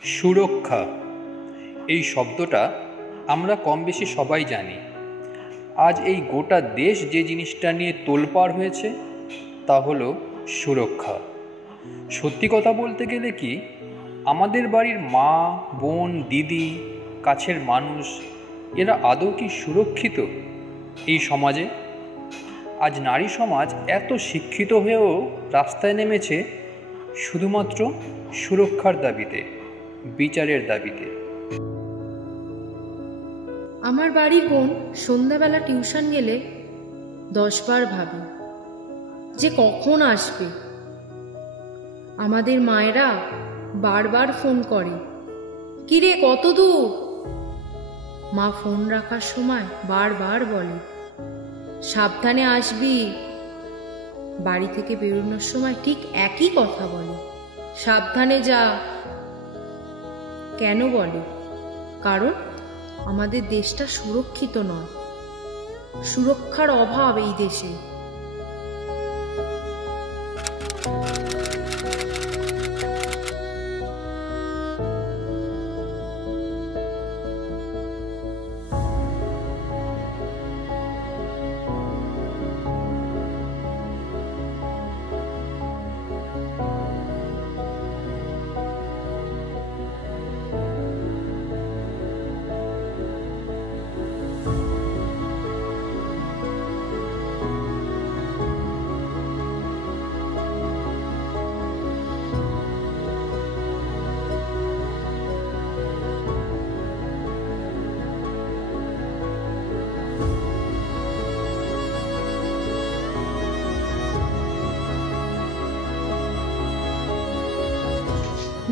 সুরক্ষা এই শব্দটা আমরা কম বেশি সবাই জানি। আজ এই গোটা দেশ যে জিনিসটা নিয়ে তোলপাড় হয়েছে তা হলো সুরক্ষা। সত্যি কথা বলতে গেলে কি, আমাদের বাড়ির মা, বোন, দিদি, কাছের মানুষ এরা আদৌ কি সুরক্ষিত এই সমাজে? আজ নারী সমাজ এত শিক্ষিত হয়েও রাস্তায় নেমেছে শুধুমাত্র সুরক্ষার দাবিতে, বিচারের দাবিতে। আমার বাড়ির বোন সন্ধ্যাবেলা টিউশন গেলে 10 বার ভাবে যে কখন আসবে। আমাদের মায়েরা বারবার ফোন করে, কিরে কত দূর? মা ফোন রাখার সময় বারবার বলে, সাবধানে আসবি। বাড়ি থেকে বেরোনোর সময় ঠিক একই কথা বলে, সাবধানে যা। কেন বলে? কারণ আমাদের দেশটা সুরক্ষিত নয়, সুরক্ষার অভাব এই দেশে।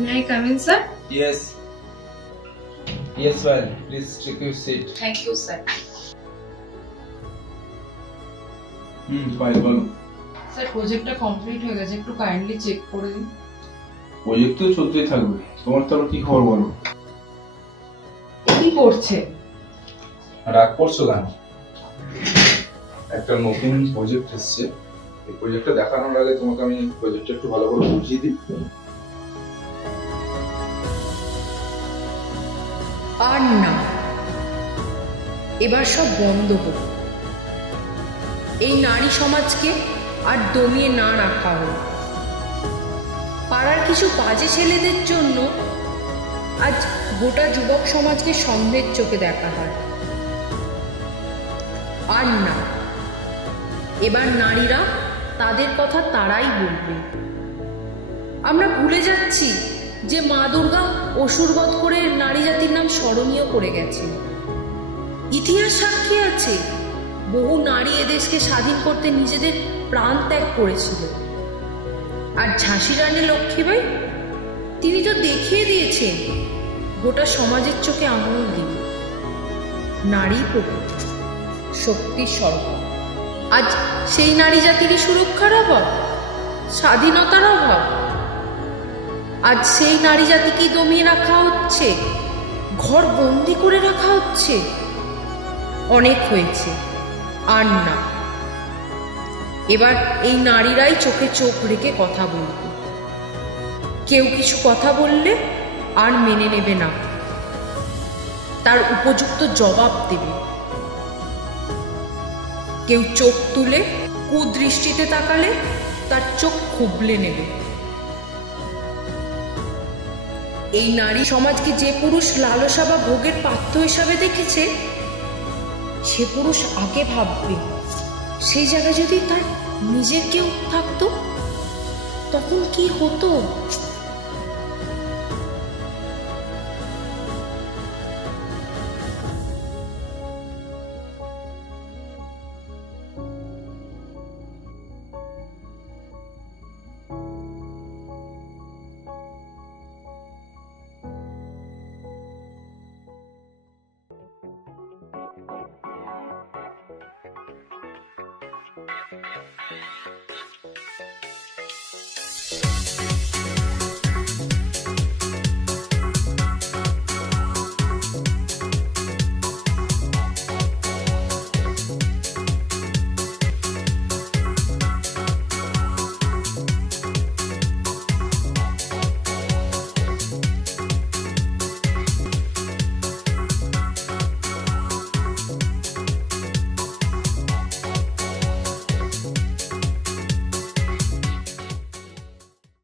May I come in, sir? Yes. Yes, well, please take your seat. Thank you, sir. Fine, বলো। স্যার, প্রজেক্টটা কমপ্লিট হয়ে গেছে, একটু কাইন্ডলি চেক করে দিন। প্রজেক্ট তো চলতেই থাকবে, তোমার তো কি খবর বলো? কি করছে? রাগ করছো কেন? একটা নতুন প্রজেক্ট এসেছে, এই প্রজেক্টটা দেখানোর আগে তোমাকে আমি প্রজেক্টটা একটু ভালো করে বুঝিয়ে দিই। আর না, এবার সব বন্ধ হোক। এই নারী সমাজকে আর দমিয়ে না রাখা হোক। পাড়ার কিছু বাজে ছেলেদের জন্য আজ গোটা যুবক সমাজকে সন্দেহের চোখে দেখা হয়। আর না, এবার নারীরা তাদের কথা তারাই বলবে। আমরা ভুলে যাচ্ছি যে মা দুর্গা অসুরবধ করে নারী জাতির নাম স্মরণীয় করে গেছে। ইতিহাস সাক্ষী আছে, বহু নারী এদেশকে স্বাধীন করতে নিজেদের প্রাণ ত্যাগ করেছিল। আর ঝাঁসি রানী লক্ষ্মীবাই, তিনি তো দেখিয়ে দিয়েছেন গোটা সমাজের চোখে আঙুল দিয়ে নারী প্রকৃতি, শক্তির সরকার। আজ সেই নারী জাতিরই সুরক্ষার অভাব, স্বাধীনতার অভাব। আজ সেই নারী জাতিকে দমিয়ে রাখা হচ্ছে, ঘর বন্দি করে রাখা হচ্ছে। অনেক হয়েছে, আর না। এবার এই নারীরাই চোখে চোখ রেখে কথা বলবে। কেউ কিছু কথা বললে আর মেনে নেবে না, তার উপযুক্ত জবাব দেবে। কেউ চোখ তুলে কুদৃষ্টিতে তাকালে তার চোখ খুবলে নেবে। এই নারী সমাজকে যে পুরুষ লালসা বা ভোগের পাত্র হিসাবে দেখেছে, সে পুরুষ আগে ভাববে সেই জায়গায় যদি তার নিজের কেউ থাকতো তখন কি হতো।